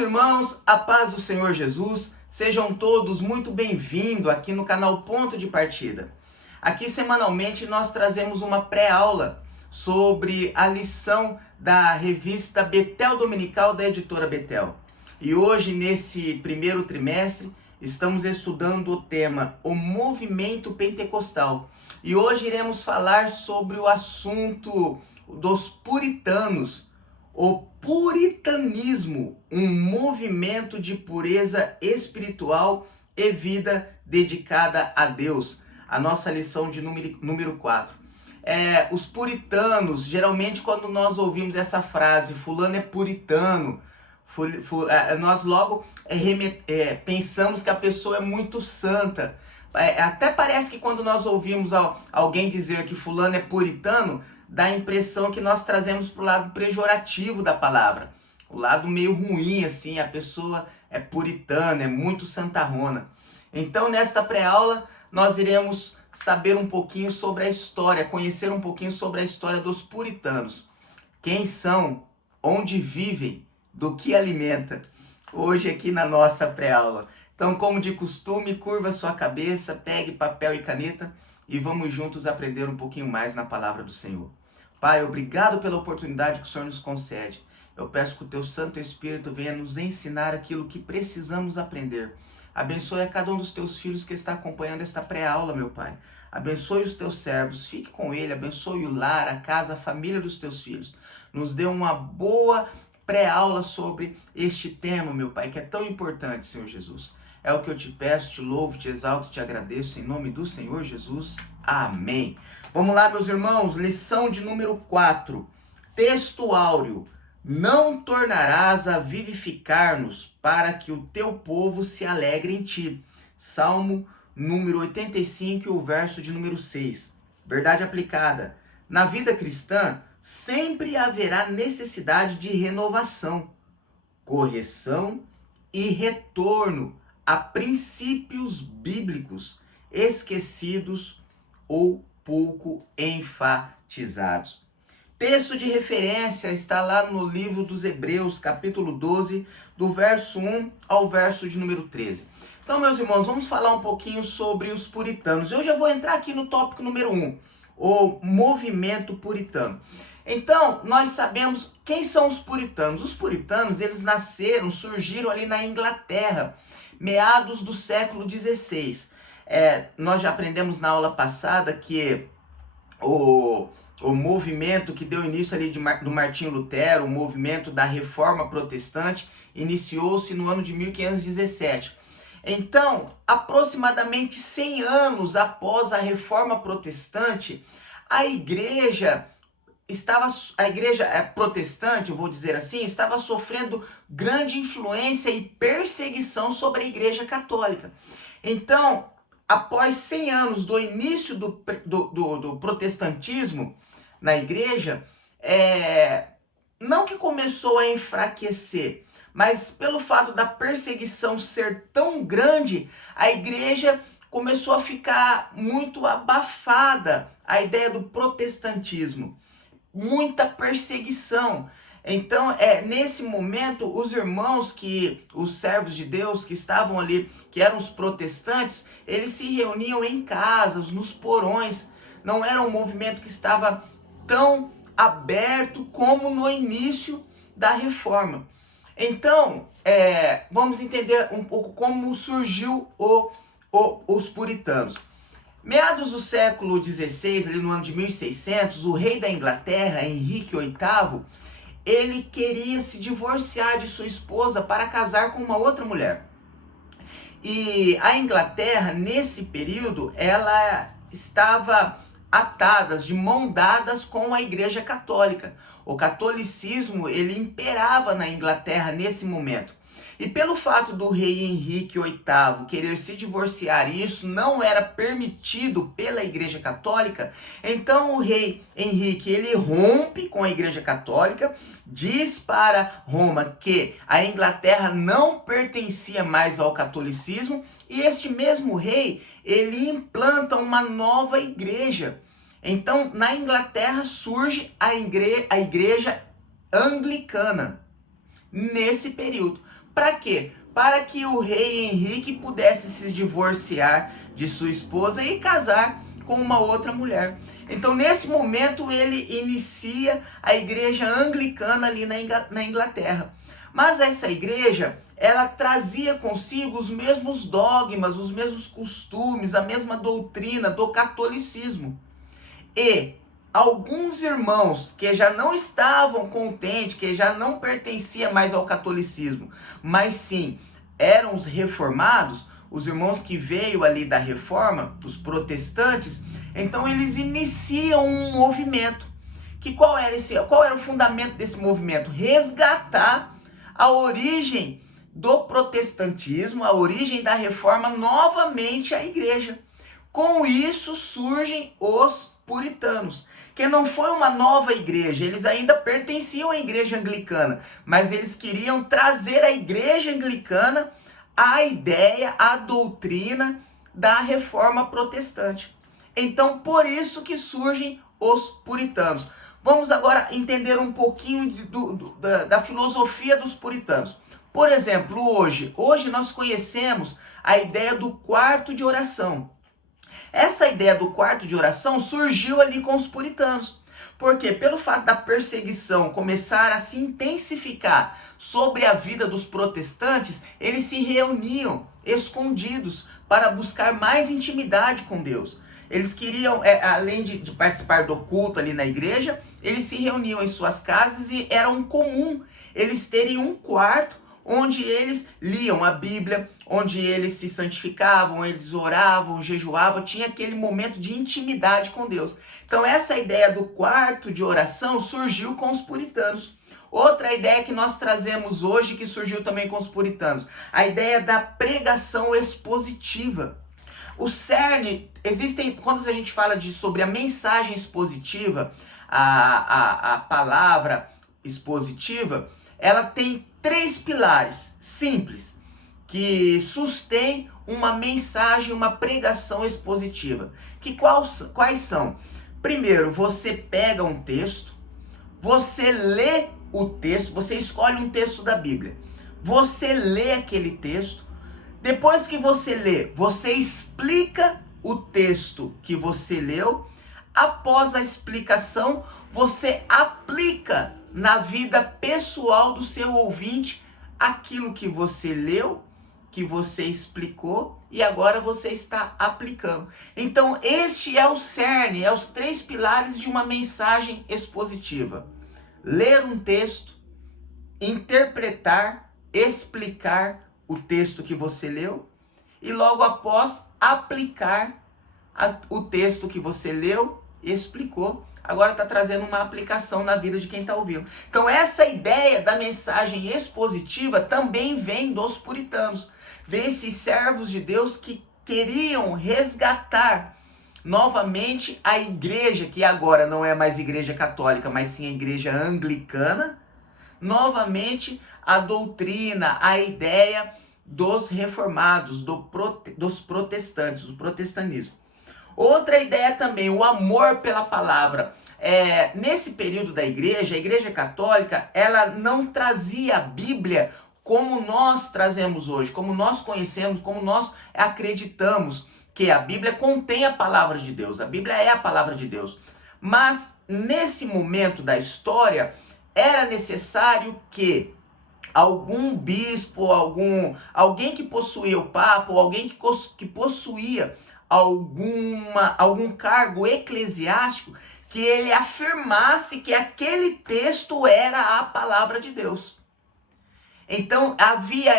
irmãos, a paz do Senhor Jesus, sejam todos muito bem-vindos aqui no canal Ponto de Partida. Aqui semanalmente nós trazemos uma pré-aula sobre a lição da revista Betel Dominical da editora Betel. E hoje, nesse primeiro trimestre, estamos estudando o tema O Movimento Pentecostal. E hoje iremos falar sobre o assunto dos puritanos. O puritanismo, um movimento de pureza espiritual e vida dedicada a Deus. A nossa lição de número 4. Os puritanos, geralmente quando nós ouvimos essa frase, fulano é puritano, nós logo pensamos que a pessoa é muito santa. Até parece que quando nós ouvimos alguém dizer que fulano é puritano, dá a impressão que nós trazemos para o lado pejorativo da palavra. O lado meio ruim, assim, a pessoa é puritana, é muito santarrona. Então, nesta pré-aula, nós iremos saber um pouquinho sobre a história, conhecer um pouquinho sobre a história dos puritanos. Quem são, onde vivem, do que alimenta. Hoje aqui na nossa pré-aula. Então, como de costume, curva sua cabeça, pegue papel e caneta e vamos juntos aprender um pouquinho mais na palavra do Senhor. Pai, obrigado pela oportunidade que o Senhor nos concede. Eu peço que o Teu Santo Espírito venha nos ensinar aquilo que precisamos aprender. Abençoe a cada um dos Teus filhos que está acompanhando esta pré-aula, meu Pai. Abençoe os Teus servos, fique com ele, abençoe o lar, a casa, a família dos Teus filhos. Nos dê uma boa pré-aula sobre este tema, meu Pai, que é tão importante, Senhor Jesus. É o que eu te peço, te louvo, te exalto, te agradeço, em nome do Senhor Jesus. Amém. Vamos lá, meus irmãos, lição de número 4. Texto áureo. Não tornarás a vivificar-nos para que o teu povo se alegre em ti. Salmo número 85, o verso de número 6. Verdade aplicada. Na vida cristã, sempre haverá necessidade de renovação, correção e retorno a princípios bíblicos esquecidos ou pouco enfatizados. Texto de referência está lá no livro dos Hebreus, capítulo 12, do verso 1 ao verso de número 13. Então, meus irmãos, vamos falar um pouquinho sobre os puritanos. Eu já vou entrar aqui no tópico número 1, o movimento puritano. Então, nós sabemos quem são os puritanos. Os puritanos, eles surgiram ali na Inglaterra, meados do século XVI. Nós já aprendemos na aula passada que o movimento que deu início ali do Martinho Lutero, o movimento da Reforma Protestante, iniciou-se no ano de 1517. Então, aproximadamente 100 anos após a Reforma Protestante, a igreja protestante, eu vou dizer assim, estava sofrendo grande influência e perseguição sobre a igreja católica. Então, após 100 anos do início do protestantismo na igreja, não que começou a enfraquecer, mas pelo fato da perseguição ser tão grande, a igreja começou a ficar muito abafada, a ideia do protestantismo. Muita perseguição. Então, nesse momento, os irmãos, os servos de Deus que estavam ali, que eram os protestantes, eles se reuniam em casas, nos porões. Não era um movimento que estava tão aberto como no início da reforma. Então, vamos entender um pouco como surgiu os puritanos. Meados do século XVI, ali no ano de 1600, o rei da Inglaterra, Henrique VIII, ele queria se divorciar de sua esposa para casar com uma outra mulher. E a Inglaterra, nesse período, ela estava atada, de mão dadas com a Igreja Católica. O catolicismo, ele imperava na Inglaterra nesse momento. E pelo fato do rei Henrique VIII querer se divorciar, e isso não era permitido pela Igreja Católica, então o rei Henrique, ele rompe com a Igreja Católica, diz para Roma que a Inglaterra não pertencia mais ao catolicismo, e este mesmo rei, ele implanta uma nova igreja. Então, na Inglaterra surge a igreja anglicana, nesse período. Para quê? Para que o rei Henrique pudesse se divorciar de sua esposa e casar com uma outra mulher. Então, nesse momento, ele inicia a igreja anglicana ali na Inglaterra. Mas essa igreja, ela trazia consigo os mesmos dogmas, os mesmos costumes, a mesma doutrina do catolicismo. E alguns irmãos que já não estavam contentes, que já não pertenciam mais ao catolicismo, mas sim eram os reformados, os irmãos que veio ali da reforma, os protestantes, então eles iniciam um movimento. Qual era o fundamento desse movimento? Resgatar a origem do protestantismo, a origem da reforma novamente à igreja. Com isso surgem os puritanos, que não foi uma nova igreja, eles ainda pertenciam à igreja anglicana, mas eles queriam trazer à igreja anglicana a ideia, a doutrina da reforma protestante. Então, por isso que surgem os puritanos. Vamos agora entender um pouquinho da filosofia dos puritanos. Por exemplo, hoje nós conhecemos a ideia do quarto de oração. Essa ideia do quarto de oração surgiu ali com os puritanos. Porque pelo fato da perseguição começar a se intensificar sobre a vida dos protestantes, eles se reuniam escondidos para buscar mais intimidade com Deus. Eles queriam, além de participar do culto ali na igreja, eles se reuniam em suas casas e era comum eles terem um quarto onde eles liam a Bíblia, onde eles se santificavam, eles oravam, jejuavam, tinha aquele momento de intimidade com Deus. Então essa ideia do quarto de oração surgiu com os puritanos. Outra ideia que nós trazemos hoje, que surgiu também com os puritanos, a ideia da pregação expositiva. O cerne, quando a gente fala sobre a mensagem expositiva, a palavra expositiva, ela tem 3 pilares simples que sustém uma mensagem, uma pregação expositiva. Quais são? Primeiro, você pega um texto, você lê o texto, você escolhe um texto da Bíblia, você lê aquele texto, depois que você lê, você explica o texto que você leu, após a explicação, você aplica na vida pessoal do seu ouvinte aquilo que você leu, que você explicou e agora você está aplicando. Então, este é o cerne, os 3 pilares de uma mensagem expositiva. Ler um texto, interpretar, explicar o texto que você leu e logo após aplicar o texto que você leu e explicou. Agora está trazendo uma aplicação na vida de quem está ouvindo. Então essa ideia da mensagem expositiva também vem dos puritanos, desses servos de Deus que queriam resgatar novamente a igreja, que agora não é mais igreja católica, mas sim a igreja anglicana, novamente a doutrina, a ideia dos reformados, dos protestantes, do protestantismo. Outra ideia também, o amor pela palavra. Nesse período da igreja, a igreja católica, ela não trazia a Bíblia como nós trazemos hoje, como nós conhecemos, como nós acreditamos que a Bíblia contém a palavra de Deus. A Bíblia é a palavra de Deus. Mas nesse momento da história, era necessário que algum bispo, alguém que possuía o Papa, ou alguém que possuía algum cargo eclesiástico, que ele afirmasse que aquele texto era a palavra de Deus. Então havia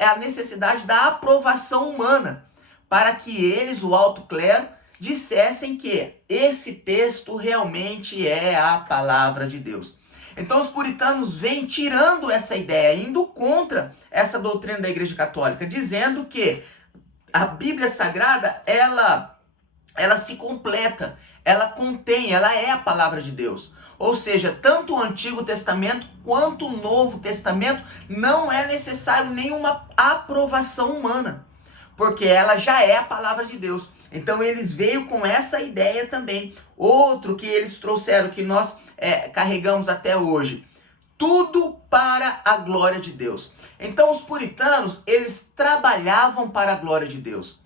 a necessidade da aprovação humana, para que eles, o alto clero, dissessem que esse texto realmente é a palavra de Deus. Então os puritanos vêm tirando essa ideia, indo contra essa doutrina da Igreja Católica, dizendo que a Bíblia Sagrada, ela se completa, ela contém, ela é a palavra de Deus. Ou seja, tanto o Antigo Testamento quanto o Novo Testamento não é necessário nenhuma aprovação humana, porque ela já é a palavra de Deus. Então eles veio com essa ideia também. Outro que eles trouxeram, que nós carregamos até hoje. tudo para a glória de Deus. Então os puritanos, eles trabalhavam para a glória de Deus.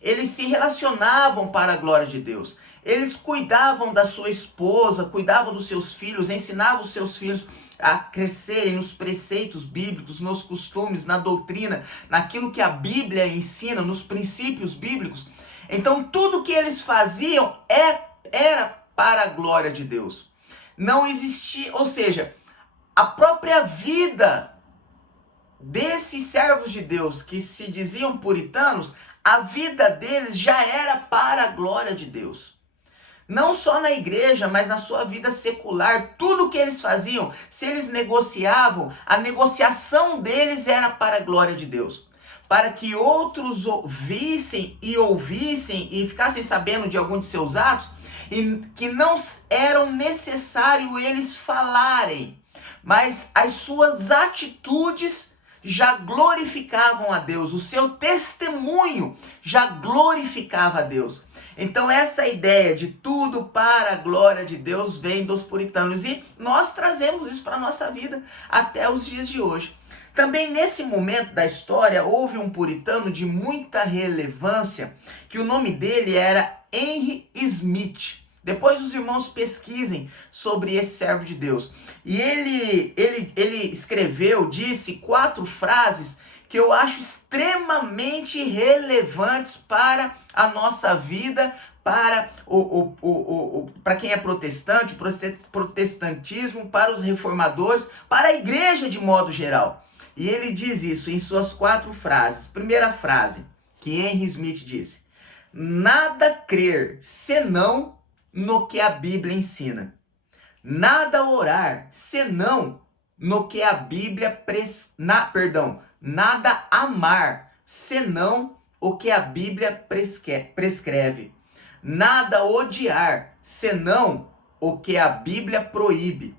Eles se relacionavam para a glória de Deus. Eles cuidavam da sua esposa, cuidavam dos seus filhos, ensinavam os seus filhos a crescerem nos preceitos bíblicos, nos costumes, na doutrina, naquilo que a Bíblia ensina, nos princípios bíblicos. Então tudo que eles faziam era para a glória de Deus. Não existia, ou seja, a própria vida desses servos de Deus que se diziam puritanos, a vida deles já era para a glória de Deus. Não só na igreja, mas na sua vida secular, tudo que eles faziam, se eles negociavam, a negociação deles era para a glória de Deus. Para que outros vissem e ouvissem e ficassem sabendo de algum de seus atos, e que não eram necessário eles falarem, mas as suas atitudes já glorificavam a Deus, o seu testemunho já glorificava a Deus. Então essa ideia de tudo para a glória de Deus vem dos puritanos e nós trazemos isso para a nossa vida até os dias de hoje. Também nesse momento da história houve um puritano de muita relevância, que o nome dele era Henry Smith. Depois os irmãos pesquisem sobre esse servo de Deus. E ele escreveu, disse 4 frases que eu acho extremamente relevantes para a nossa vida, para para quem é protestante, o protestantismo, para os reformadores, para a igreja de modo geral. E ele diz isso em suas 4 frases. Primeira frase que Henry Smith disse: nada crer senão no que a Bíblia ensina. Nada orar senão no que a Bíblia nada amar senão o que a Bíblia prescreve. Nada odiar senão o que a Bíblia proíbe.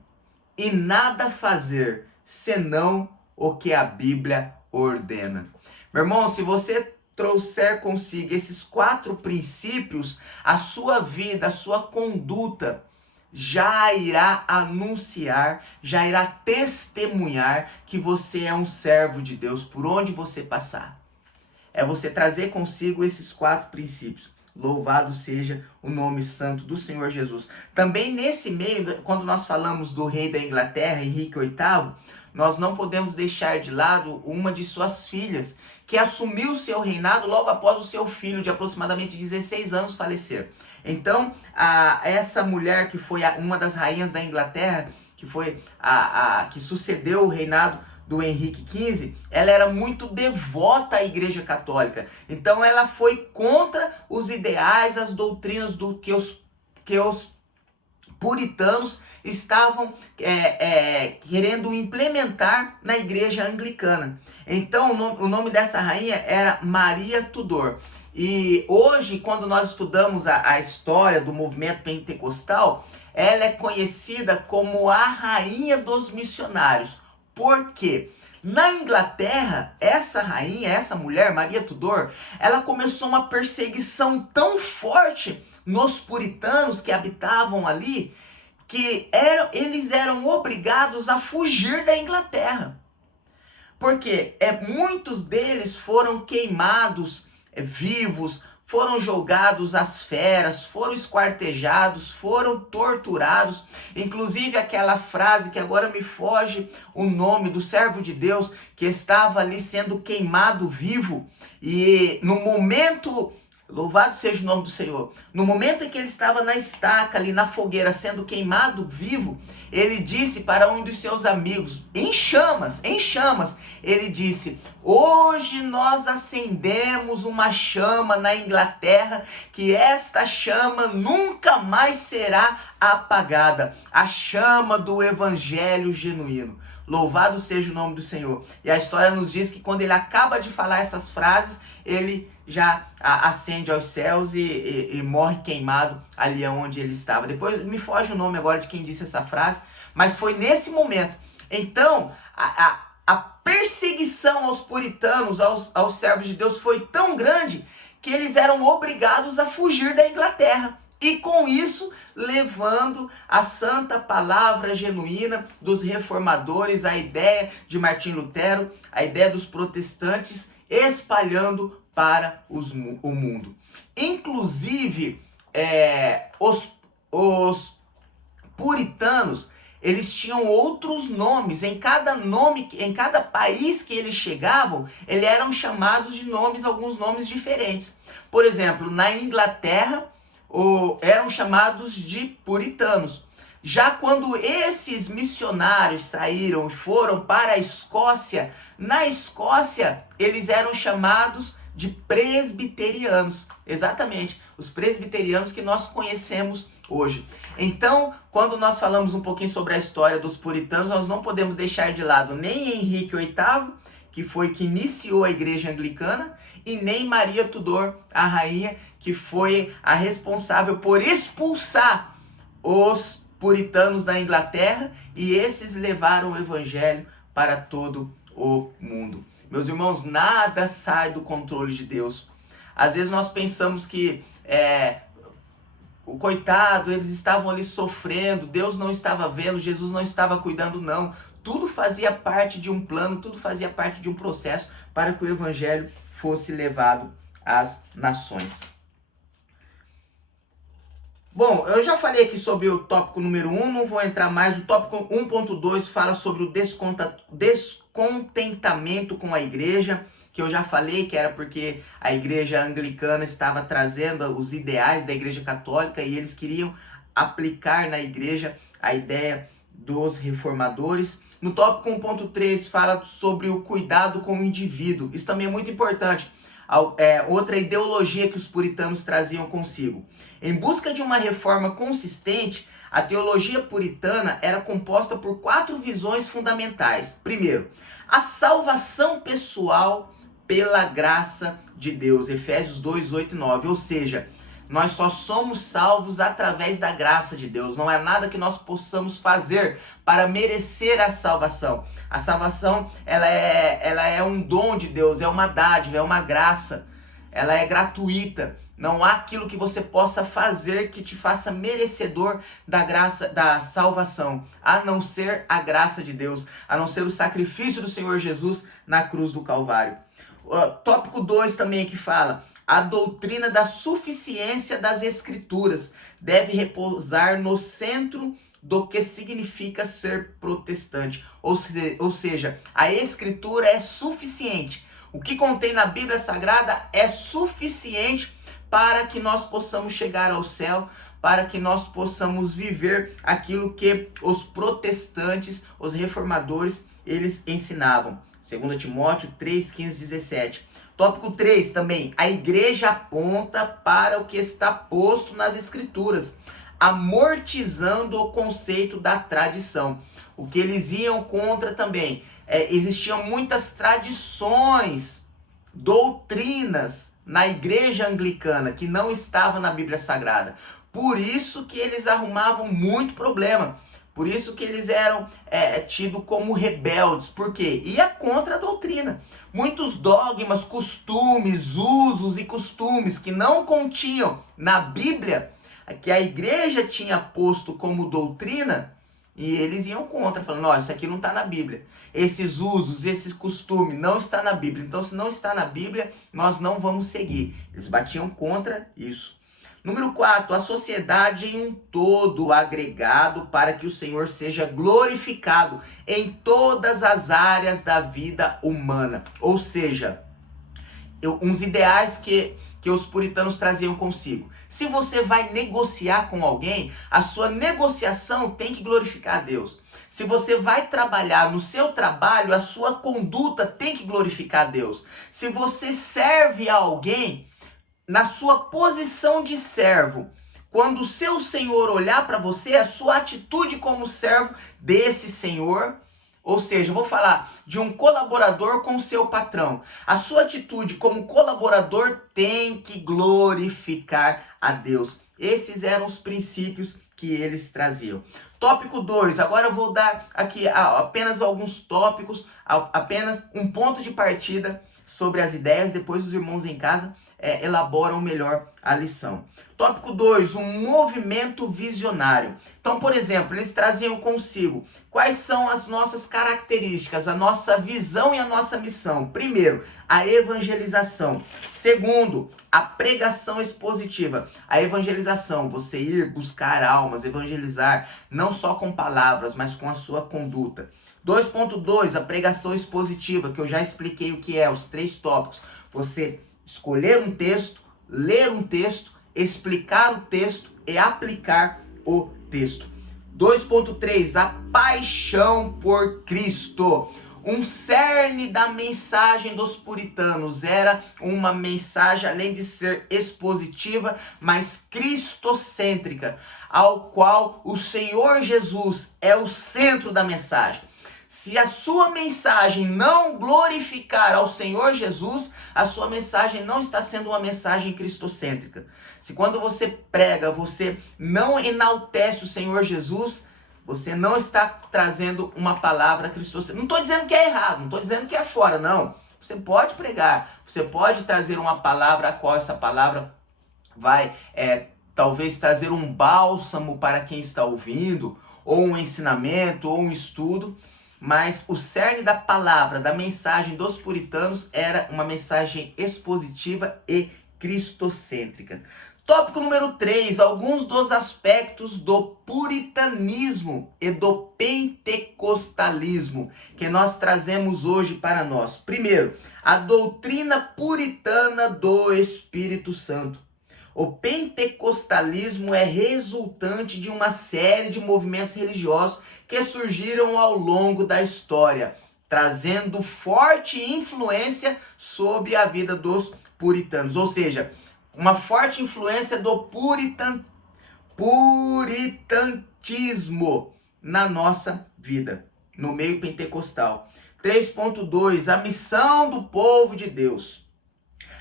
E nada fazer senão o que a Bíblia ordena. Meu irmão, se você trouxer consigo esses 4 princípios, a sua vida, a sua conduta já irá anunciar, já irá testemunhar que você é um servo de Deus por onde você passar. É você trazer consigo esses 4 princípios. Louvado seja o nome santo do Senhor Jesus. Também nesse meio, quando nós falamos do rei da Inglaterra, Henrique VIII, nós não podemos deixar de lado uma de suas filhas, que assumiu o seu reinado logo após o seu filho, de aproximadamente 16 anos, falecer. Então, essa mulher que foi uma das rainhas da Inglaterra, que foi que sucedeu o reinado do Henrique XV, ela era muito devota à Igreja Católica. Então, ela foi contra os ideais, as doutrinas do que os puritanos estavam querendo implementar na Igreja Anglicana. Então, o nome dessa rainha era Maria Tudor. E hoje, quando nós estudamos a história do movimento pentecostal, ela é conhecida como a rainha dos missionários. Por quê? Na Inglaterra, essa rainha, essa mulher, Maria Tudor, ela começou uma perseguição tão forte nos puritanos que habitavam ali, que eles eram obrigados a fugir da Inglaterra. Porque muitos deles foram queimados vivos, foram jogados às feras, foram esquartejados, foram torturados. Inclusive aquela frase que agora me foge o nome do servo de Deus que estava ali sendo queimado vivo. E no momento, louvado seja o nome do Senhor, no momento em que ele estava na estaca ali na fogueira sendo queimado vivo, ele disse para um dos seus amigos, em chamas, ele disse: hoje nós acendemos uma chama na Inglaterra, que esta chama nunca mais será apagada, a chama do evangelho genuíno. Louvado seja o nome do Senhor. E a história nos diz que quando ele acaba de falar essas frases, ele já ascende aos céus e morre queimado ali onde ele estava. Depois me foge o nome agora de quem disse essa frase, mas foi nesse momento. Então, a perseguição aos puritanos, aos servos de Deus foi tão grande que eles eram obrigados a fugir da Inglaterra. e com isso levando a santa palavra genuína dos reformadores, a ideia de Martim Lutero, a ideia dos protestantes, espalhando para o mundo. Inclusive, os puritanos, eles tinham outros nomes. Em cada país que eles chegavam, eles eram chamados de alguns nomes diferentes. Por exemplo, na Inglaterra, eram chamados de puritanos. Já quando esses missionários saíram e foram para a Escócia, na Escócia eles eram chamados de presbiterianos. Exatamente, os presbiterianos que nós conhecemos hoje. Então, quando nós falamos um pouquinho sobre a história dos puritanos, nós não podemos deixar de lado nem Henrique VIII, que foi que iniciou a igreja anglicana, e nem Maria Tudor, a rainha, que foi a responsável por expulsar os puritanos da Inglaterra, e esses levaram o evangelho para todo o mundo. Meus irmãos, nada sai do controle de Deus. Às vezes nós pensamos que o coitado, eles estavam ali sofrendo, Deus não estava vendo, Jesus não estava cuidando, não. Tudo fazia parte de um plano, tudo fazia parte de um processo para que o evangelho fosse levado às nações. Bom, eu já falei aqui sobre o tópico número 1, não vou entrar mais. O tópico 1.2 fala sobre o descontentamento com a igreja, que eu já falei que era porque a igreja anglicana estava trazendo os ideais da igreja católica e eles queriam aplicar na igreja a ideia dos reformadores. No tópico 1.3 fala sobre o cuidado com o indivíduo. Isso também é muito importante. Outra ideologia que os puritanos traziam consigo. Em busca de uma reforma consistente, a teologia puritana era composta por 4 visões fundamentais. Primeiro, a salvação pessoal pela graça de Deus. Efésios 2, 8 e 9. Ou seja, nós só somos salvos através da graça de Deus. Não é nada que nós possamos fazer para merecer a salvação. A salvação, ela é um dom de Deus, é uma dádiva, é uma graça. Ela é gratuita. Não há aquilo que você possa fazer que te faça merecedor da graça, da salvação, a não ser a graça de Deus, a não ser o sacrifício do Senhor Jesus na cruz do Calvário. Tópico 2 também que fala: a doutrina da suficiência das Escrituras deve repousar no centro do que significa ser protestante. Ou seja, a Escritura é suficiente. O que contém na Bíblia Sagrada é suficiente para que nós possamos chegar ao céu, para que nós possamos viver aquilo que os protestantes, os reformadores, eles ensinavam. 2 Timóteo 3, 15, 17. Tópico 3 também, a igreja aponta para o que está posto nas Escrituras, amortizando o conceito da tradição. O que eles iam contra também, existiam muitas tradições, doutrinas na igreja anglicana que não estava na Bíblia Sagrada. Por isso que eles arrumavam muito problema. Por isso que eles eram tidos como rebeldes. Por quê? Ia contra a doutrina. Muitos dogmas, costumes, usos e costumes que não continham na Bíblia, que a igreja tinha posto como doutrina, e eles iam contra, falando: ó, isso aqui não está na Bíblia. Esses usos, esses costumes não está na Bíblia. Então, se não está na Bíblia, nós não vamos seguir. Eles batiam contra isso. Número 4, a sociedade em um todo agregado para que o Senhor seja glorificado em todas as áreas da vida humana. Ou seja, uns ideais que os puritanos traziam consigo. Se você vai negociar com alguém, a sua negociação tem que glorificar a Deus. Se você vai trabalhar no seu trabalho, a sua conduta tem que glorificar a Deus. Se você serve a alguém, na sua posição de servo, quando o seu senhor olhar para você, a sua atitude como servo desse senhor, ou seja, eu vou falar de um colaborador com seu patrão, a sua atitude como colaborador tem que glorificar a Deus. Esses eram os princípios que eles traziam. Tópico 2, agora eu vou dar aqui apenas alguns tópicos, apenas um ponto de partida sobre as ideias, depois os irmãos em casa elaboram melhor a lição. Tópico 2, um movimento visionário. Então, por exemplo, eles traziam consigo quais são as nossas características, a nossa visão e a nossa missão. Primeiro, a evangelização. Segundo, a pregação expositiva. A evangelização, você ir buscar almas, evangelizar, não só com palavras, mas com a sua conduta. 2.2, a pregação expositiva, que eu já expliquei o que é, os 3 tópicos. Você escolher um texto, ler um texto, explicar o texto e aplicar o texto. 2.3, a paixão por Cristo. Um cerne da mensagem dos puritanos era uma mensagem, além de ser expositiva, mas cristocêntrica, ao qual o Senhor Jesus é o centro da mensagem. Se a sua mensagem não glorificar ao Senhor Jesus, a sua mensagem não está sendo uma mensagem cristocêntrica. Se quando você prega, você não enaltece o Senhor Jesus, você não está trazendo uma palavra cristocêntrica. Não estou dizendo que é errado, não estou dizendo que é fora, não. Você pode pregar, você pode trazer uma palavra a qual essa palavra vai talvez trazer um bálsamo para quem está ouvindo, ou um ensinamento, ou um estudo. Mas o cerne da palavra, da mensagem dos puritanos era uma mensagem expositiva e cristocêntrica. Tópico número 3, alguns dos aspectos do puritanismo e do pentecostalismo que nós trazemos hoje para nós. Primeiro, a doutrina puritana do Espírito Santo. O pentecostalismo é resultante de uma série de movimentos religiosos que surgiram ao longo da história, trazendo forte influência sobre a vida dos puritanos, ou seja, uma forte influência do puritanismo na nossa vida, no meio pentecostal. 3.2, a missão do povo de Deus.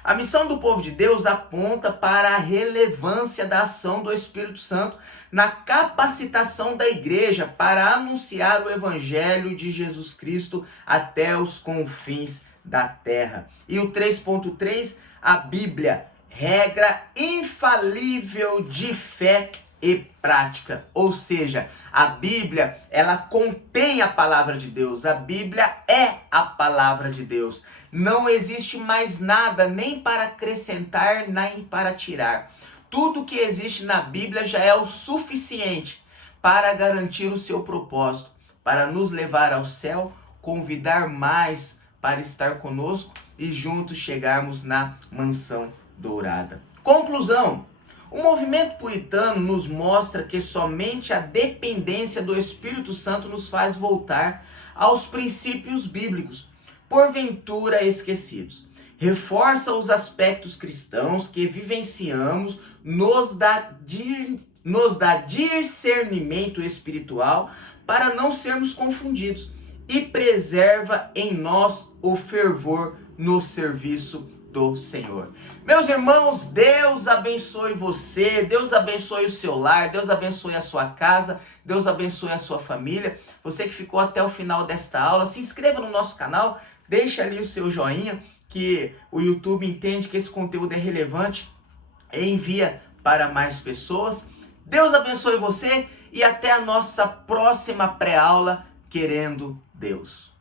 A missão do povo de Deus aponta para a relevância da ação do Espírito Santo na capacitação da igreja para anunciar o evangelho de Jesus Cristo até os confins da terra. E o 3.3, a Bíblia, regra infalível de fé e prática. Ou seja, a Bíblia, ela contém a palavra de Deus. A Bíblia é a palavra de Deus. Não existe mais nada, nem para acrescentar, nem para tirar. Tudo que existe na Bíblia já é o suficiente para garantir o seu propósito, para nos levar ao céu, convidar mais para estar conosco e juntos chegarmos na mansão dourada. Conclusão. O movimento puritano nos mostra que somente a dependência do Espírito Santo nos faz voltar aos princípios bíblicos, porventura esquecidos. Reforça os aspectos cristãos que vivenciamos, nos dá discernimento espiritual para não sermos confundidos e preserva em nós o fervor no serviço do Senhor. Meus irmãos, Deus abençoe você, Deus abençoe o seu lar, Deus abençoe a sua casa, Deus abençoe a sua família. Você que ficou até o final desta aula, se inscreva no nosso canal, deixa ali o seu joinha, que o YouTube entende que esse conteúdo é relevante e envia para mais pessoas. Deus abençoe você e até a nossa próxima pré-aula, querendo Deus.